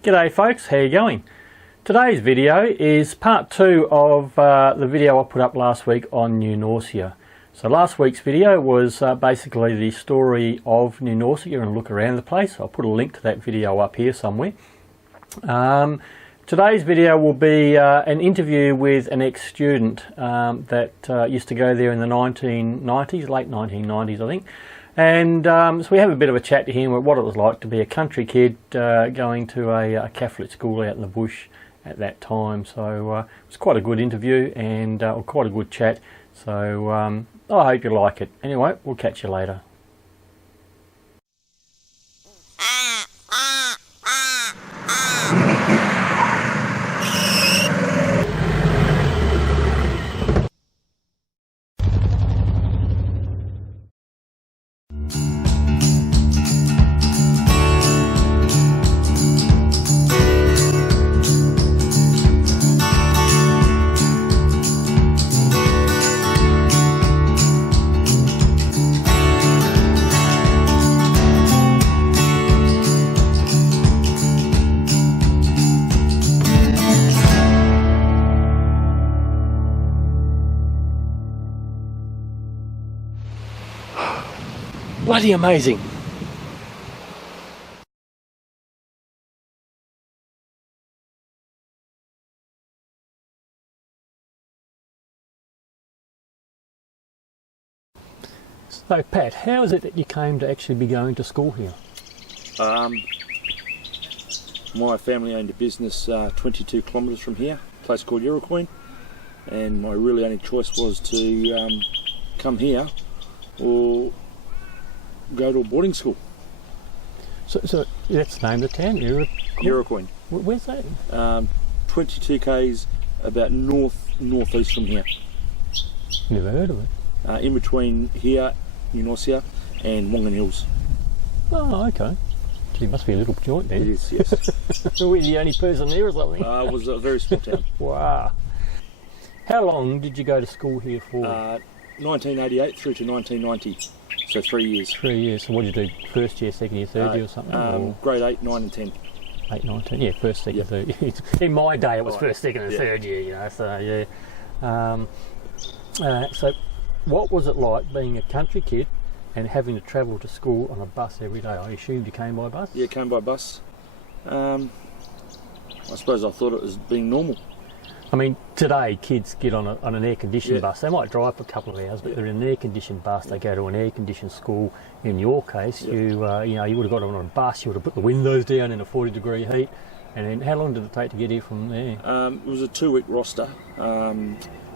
G'day folks, how you going? Today's video is part 2 of the video I put up last week on New Norcia. So last week's video was basically the story of New Norcia and a look around the place. I'll put a link to that video up here somewhere. Today's video will be an interview with an ex-student that used to go there in the 1990s, late 1990s I think. And so we have a bit of a chat to him about what it was like to be a country kid going to a Catholic school out in the bush at that time. So it was quite a good interview and quite a good chat. So I hope you like it. Anyway, we'll catch you later. Bloody amazing. So Pat, how is it that you came to actually be going to school here? My family owned a business 22 kilometres from here, a place called Iroquois, and my really only choice was to come here or go to a boarding school. So that's the name of the town, Iroquois. Where's that? 22 k's about northeast from here. Never heard of it. In between here, New Norcia, and Wongan Hills. Oh, okay. Gee, must be a little joint then. It is, yes. Were you the only person there or something? It was a very small town. Wow. How long did you go to school here for? 1988 through to 1990. So 3 years. 3 years. So what did you do? First year, second year, third year or something? Grade 8, 9 and 10. 8, 9, 10. Yeah, first, second, third year. In my day it was first, second and third year, you know, so yeah. So what was it like being a country kid and having to travel to school on a bus every day? I assumed you came by bus? Yeah, came by bus. I suppose I thought it was being normal. I mean, today kids get on an air-conditioned bus. They might drive for a couple of hours, but they're in an air-conditioned bus. They go to an air-conditioned school. In your case, you know, you would have got on a bus. You would have put the windows down in a 40-degree heat. And then, how long did it take to get here from there? It was a 2-week roster.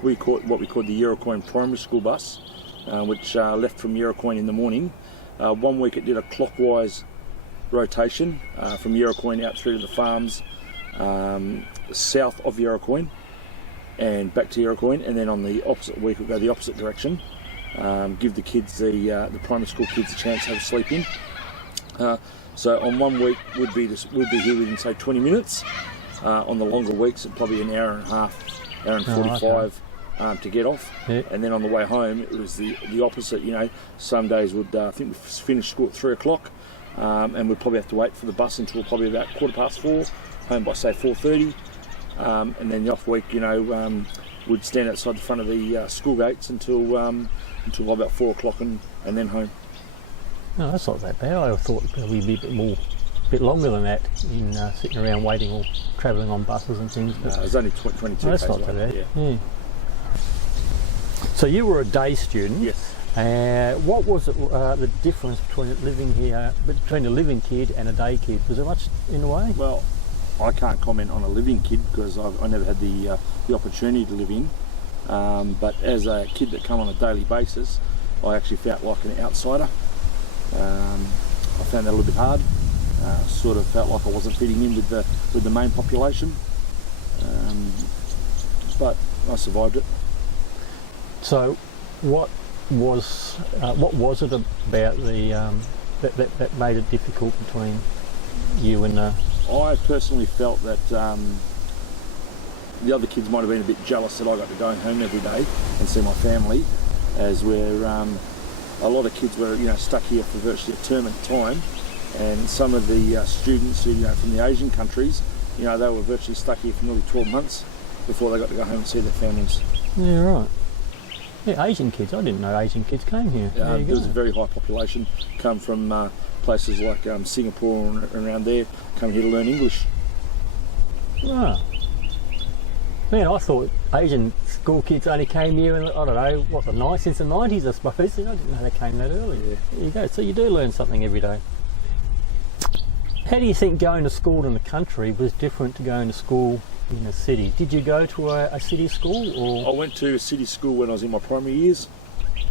We caught what we called the Iroquois primary school bus, which left from Iroquois in the morning. 1 week it did a clockwise rotation from Iroquois out through to the farms south of Iroquois and back to Iroquois, and then on the opposite week we'll go the opposite direction, give the kids, the primary school kids, a chance to have a sleep in. So on 1 week we'd be here within say 20 minutes. On the longer weeks it'd probably an hour and a half, hour and 45 to get off. And then on the way home it was the opposite. You know, some days would I think we finished school at 3 o'clock, and we'd probably have to wait for the bus until probably about 4:15, home by say 4:30. And then the off week, you know, we'd stand outside the front of the school gates until about 4 o'clock and then home. No, that's not that bad. I thought it'd probably be a bit longer than that in sitting around waiting or travelling on buses and things. But it was only 22 no, that's not that bad. Yeah. So you were a day student. Yes. What was it, the difference between living here, between a living kid and a day kid? Was there much in a way? Well, I can't comment on a living kid because I never had the opportunity to live in. But as a kid that come on a daily basis, I actually felt like an outsider. I found that a little bit hard. Sort of felt like I wasn't fitting in with the main population. But I survived it. So, what was it about that made it difficult between you and I personally felt that the other kids might have been a bit jealous that I got to go home every day and see my family, as we're a lot of kids were stuck here for virtually a term at a time, And some of the students who, from the Asian countries, they were virtually stuck here for nearly 12 months before they got to go home and see their families. Yeah, right. Yeah, Asian kids. I didn't know Asian kids came here. There's a very high population come from places like Singapore and around there, come here to learn English. Ah. Man, I thought Asian school kids only came here in, I don't know, since the 90s, I suppose. I didn't know they came that early. Yeah. There you go. So you do learn something every day. How do you think going to school in the country was different to going to school in a city? Did you go to a city school? Or? I went to a city school when I was in my primary years.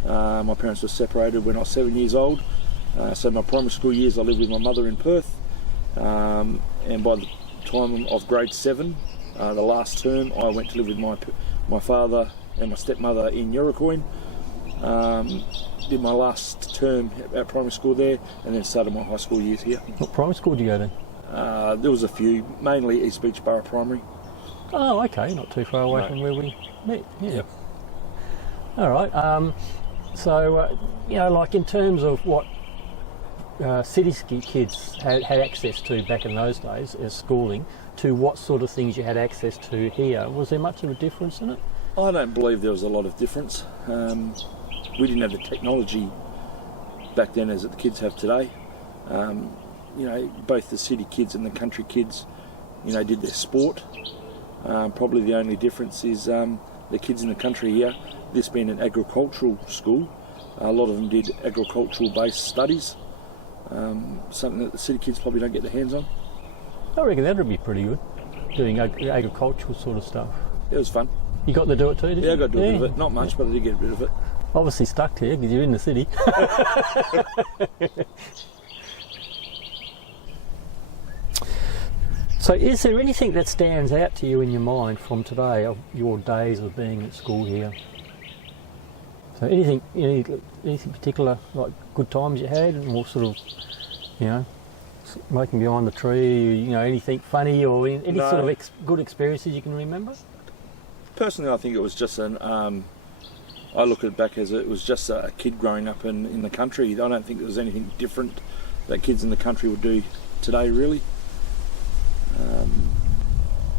My parents were separated when I was 7 years old. So my primary school years I lived with my mother in Perth. And by the time of grade 7, the last term, I went to live with my father and my stepmother in Urucoin. Did my last term at primary school there, and then started my high school years here. What primary school did you go to? There was a few, mainly East Beach Borough Primary. Oh, okay, not too far away from where we met. Yeah. Yep. All right. So, like in terms of what city kids had access to back in those days as schooling, to what sort of things you had access to here, was there much of a difference in it? I don't believe there was a lot of difference. We didn't have the technology back then as the kids have today. Both the city kids and the country kids, did their sport. Probably the only difference is the kids in the country here, this being an agricultural school, a lot of them did agricultural based studies, something that the city kids probably don't get their hands on. I reckon that would be pretty good, doing agricultural sort of stuff. It was fun. You got to do it too, did you? Yeah, I got to do a bit of it. Not much, but I did get a bit of it. Obviously stuck here because you're in the city. So is there anything that stands out to you in your mind from today, of your days of being at school here? So anything particular, like good times you had, or sort of, smoking behind the tree, anything funny, or any No. sort of good experiences you can remember? Personally, I think it was just I look at it back as it was just a kid growing up in the country. I don't think there was anything different that kids in the country would do today, really.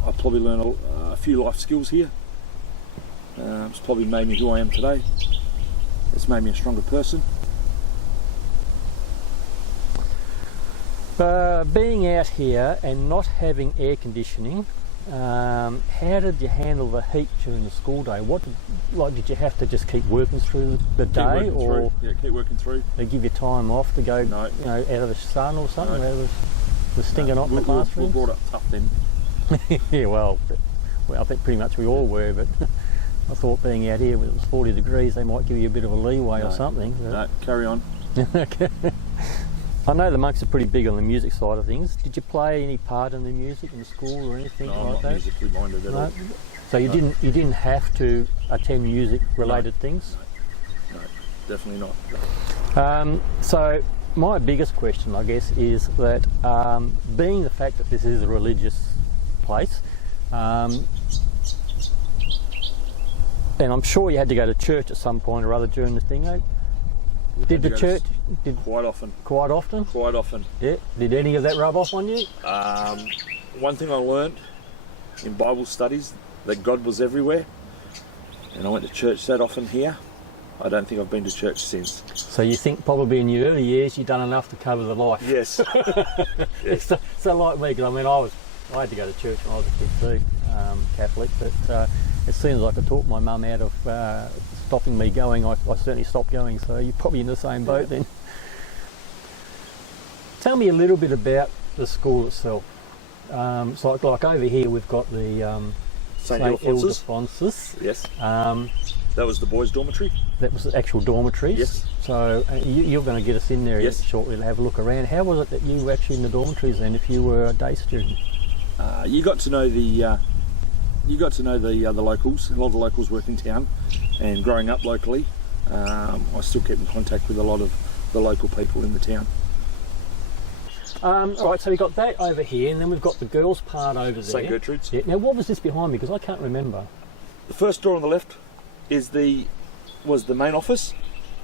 I probably learned a few life skills here. It's probably made me who I am today. It's made me a stronger person. Being out here and not having air conditioning, how did you handle the heat during the school day? Did you have to just keep working through the day, or keep working through? They give you time off to go, No. out of the sun or something? No. Out of the stinking hot in the classroom? We were brought up tough then. Yeah, well, I think pretty much we all were, but I thought being out here when it was 40 degrees, they might give you a bit of a leeway or something. No, carry on. Okay. I know the monks are pretty big on the music side of things. Did you play any part in the music in school or anything No, I'm like not that? musically minded at all. So you didn't have to attend music related things? No, definitely not. So my biggest question, I guess, is that being the fact that this is a religious place, and I'm sure you had to go to church at some point or other during the thing. Did the church quite often? Quite often. Quite often. Yeah. Did any of that rub off on you? One thing I learned in Bible studies, that God was everywhere, and I went to church that often here. I don't think I've been to church since. So you think probably in your early years you've done enough to cover the life? Yes. Yes. So like me, because I had to go to church when I was a kid too, Catholic, but as soon as I could talk my mum out of stopping me going, I certainly stopped going, so you're probably in the same boat then. Tell me a little bit about the school itself. So like over here we've got the St. Ildefonsus. Yes. That was the boys' dormitory. That was the actual dormitories. Yes. So you're going to get us in there shortly to have a look around. How was it that you were actually in the dormitories then, if you were a day student? You got to know the locals. A lot of the locals work in town, and growing up locally, I still keep in contact with a lot of the local people in the town. Right, so we've got that over here, and then we've got the girls' part over there. St. Gertrude's. Yeah. Now, what was this behind me? Because I can't remember. The first door on the left was the main office,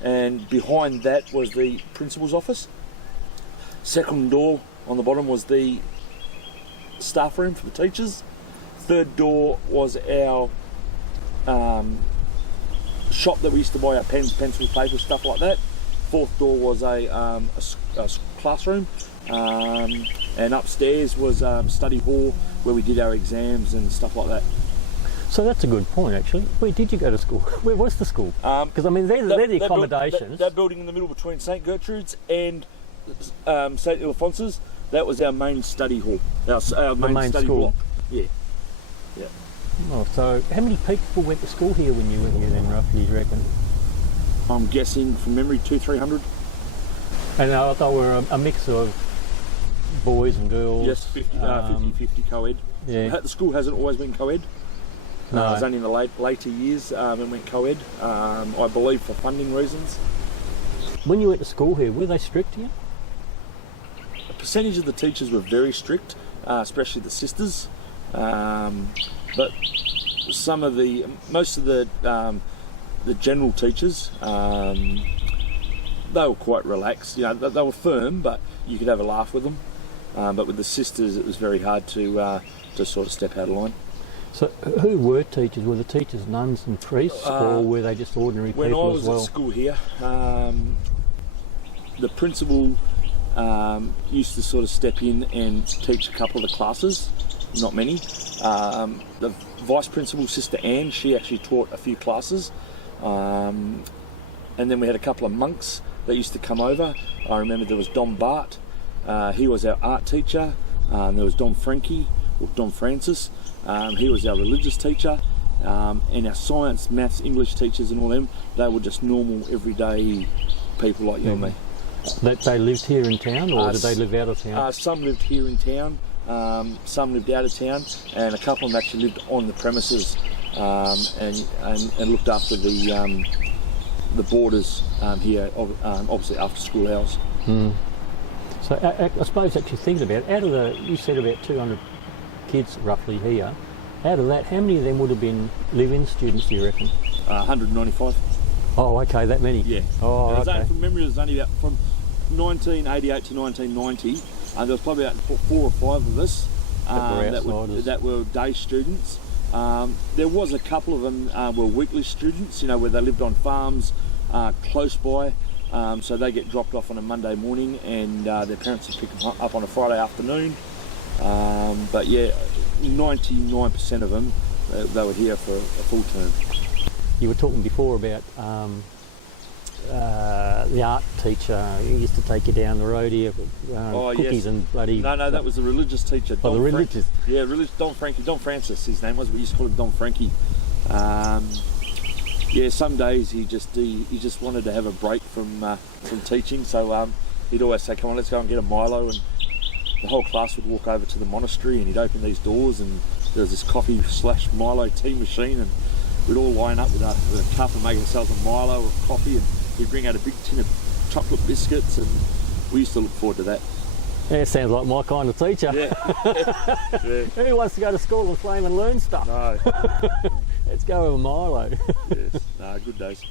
and behind that was the principal's office. Second door on the bottom was the staff room for the teachers. Third door was our shop that we used to buy our pens, pencils, paper, stuff like that. Fourth door was a classroom, and upstairs was study hall where we did our exams and stuff like that. So that's a good point, actually. Where did you go to school? Where was the school? Because I mean, they're the accommodations. That building in the middle between St Gertrude's and St Ildefonsus, that was our main study hall. Our main study school. block. Yeah. Oh, so how many people went to school here when you were here then, roughly, you reckon? I'm guessing from memory 200-300. And they were a mix of boys and girls? Yes, 50-50 co-ed. Yeah. The school hasn't always been co-ed. No. It was only in the later years when went co-ed, I believe for funding reasons. When you went to school here, were they strict to you? A percentage of the teachers were very strict, especially the sisters. But most of the general teachers, they were quite relaxed. You know, they were firm, but you could have a laugh with them. But with the sisters, it was very hard to sort of step out of line. So who were teachers? Were the teachers nuns and priests, or were they just ordinary people as well? When I was at school here, the principal used to sort of step in and teach a couple of the classes, not many. The vice principal, Sister Anne, she actually taught a few classes. And then we had a couple of monks that used to come over. I remember there was Dom Bart, he was our art teacher. There was Dom Frankie, or Dom Francis, he was our religious teacher. And our science, maths, English teachers and all them, they were just normal, everyday people like you and me. They lived here in town, or did they live out of town? Some lived here in town, some lived out of town, and a couple of them actually lived on the premises and looked after the boarders here, obviously after school hours. So I suppose actually thinking about it, you said about 200 kids roughly here, out of that, how many of them would have been live-in students, do you reckon? 195. Oh, okay, that many? Yeah. Oh, okay. From memory, it was only about from 1988 to 1990, there was probably about 4 or 5 of us that were day students. There was a couple of them were weekly students, you know, where they lived on farms close by, so they get dropped off on a Monday morning and their parents would pick them up on a Friday afternoon. But yeah, 99% of them, they were here for a full term. You were talking before about the art teacher. He used to take you down the road here, cookies yes. and bloody... No, that was the religious teacher. Oh, the religious? Dom Francis, his name was. We used to call him Dom Frankie. Yeah, some days he just wanted to have a break from teaching, so he'd always say, "Come on, let's go and get a Milo," and the whole class would walk over to the monastery, and he'd open these doors, and there was this coffee/Milo tea machine, and we'd all line up with a cup and make ourselves a Milo or coffee, and he'd bring out a big tin of chocolate biscuits, and we used to look forward to that. Yeah, sounds like my kind of teacher. Yeah. Yeah. Who wants to go to school and flame and learn stuff? No. Let's go with a Milo. Yes. No, good days.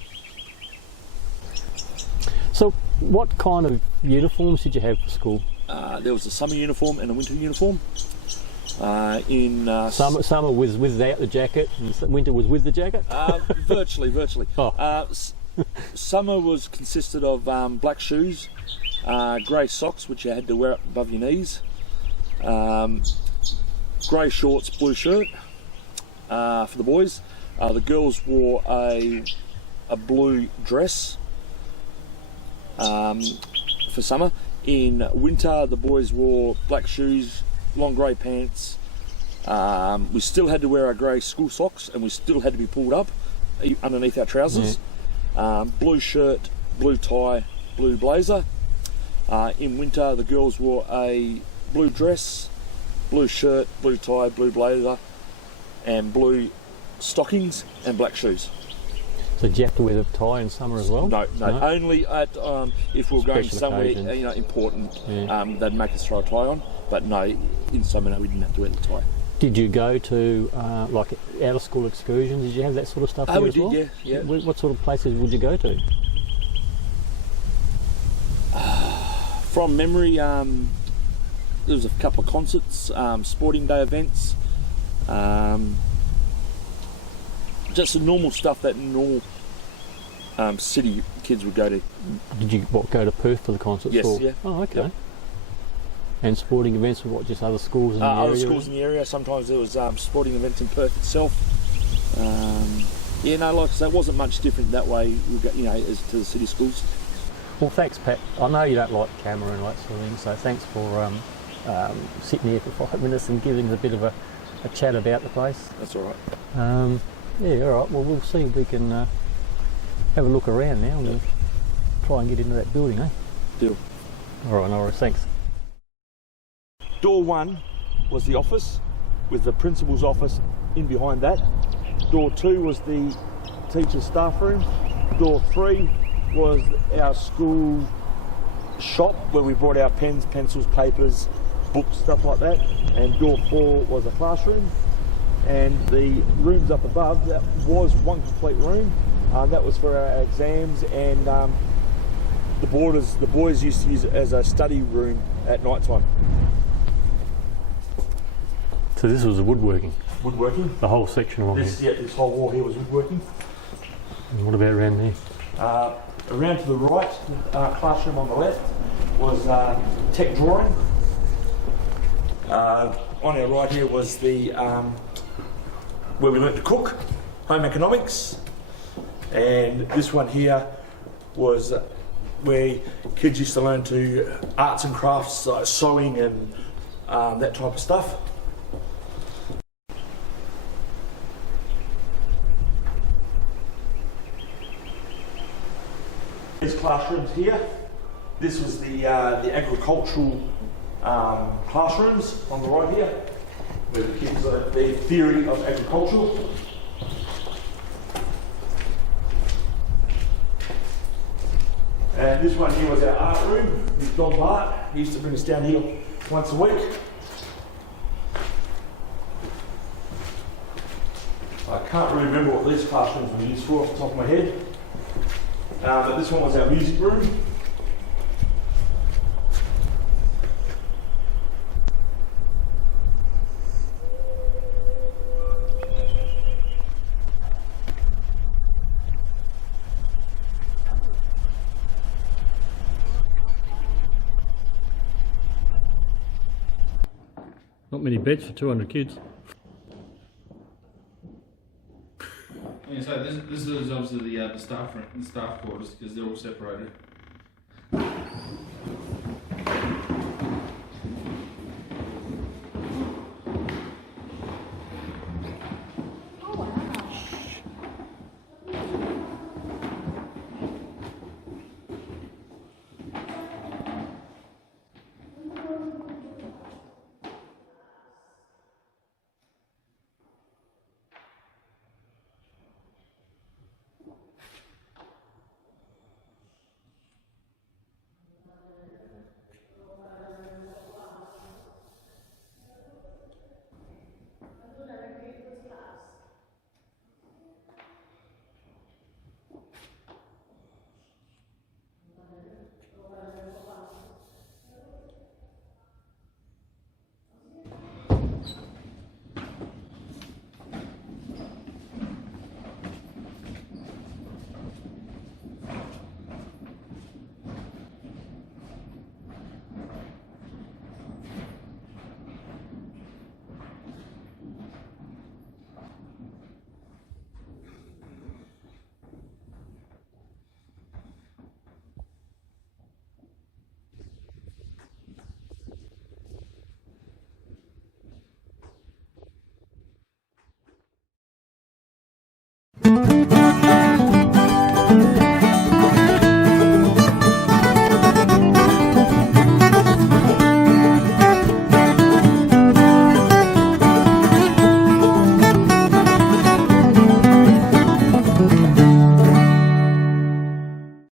So what kind of uniforms did you have for school? There was a summer uniform and a winter uniform. Summer was without the jacket and winter was with the jacket? Virtually. Oh. Summer consisted of black shoes, grey socks, which you had to wear up above your knees, grey shorts, blue shirt for the boys. The girls wore a blue dress for summer. In winter, the boys wore black shoes, long grey pants. We still had to wear our grey school socks, and we still had to be pulled up underneath our trousers. Blue shirt, blue tie, blue blazer. In winter, the girls wore a blue dress, blue shirt, blue tie, blue blazer, and blue stockings and black shoes. So did you have to wear the tie in summer as well? No. Only at if we were going Special somewhere occasions. Important, Yeah. they'd make us throw a tie on. But no, in summer, no, we didn't have to wear the tie. Did you go to like out of school excursions? Did you have that sort of stuff? We as did, well? yeah. What sort of places would you go to? From memory, there was a couple of concerts, sporting day events, just the normal stuff that normal city kids would go to. Did you go to Perth for the concerts? Yes, or? yeah. Oh, okay. Yep. And sporting events with what, just other schools in the area? Other schools in the area. Sometimes there was sporting events in Perth itself. Yeah, no, like I say, it wasn't much different that way, as to the city schools. Well, thanks, Pat. I know you don't like camera and that sort of thing, so thanks for sitting here for 5 minutes and giving us a bit of a chat about the place. That's all right. Yeah, all right. Well, we'll see if we can have a look around now and we'll try and get into that building, eh? Deal. All right, no worries. Thanks. Door 1 was the office, with the principal's office in behind that. Door 2 was the teacher's staff room. Door 3 was our school shop where we brought our pens, pencils, papers, books, stuff like that. And door 4 was a classroom. And the rooms up above, that was one complete room. That was for our exams, and the boys used to use it as a study room at night time. So this was the woodworking? Woodworking. The whole section along here? Yeah, this whole wall here was woodworking. And what about around there? Around to the right, classroom on the left, was tech drawing. On our right here was the where we learnt to cook, home economics. And this one here was where kids used to learn to arts and crafts, like sewing and that type of stuff. These classrooms here, this was the agricultural classrooms on the right here, where the kids learned the theory of agriculture. And this one here was our art room with Don Bart. He used to bring us down here once a week. I can't really remember what these classrooms were used for off the top of my head. But this one was our music room. Not many beds for 200 kids. Yeah, so this is obviously the staff room, the staff quarters, because they're all separated.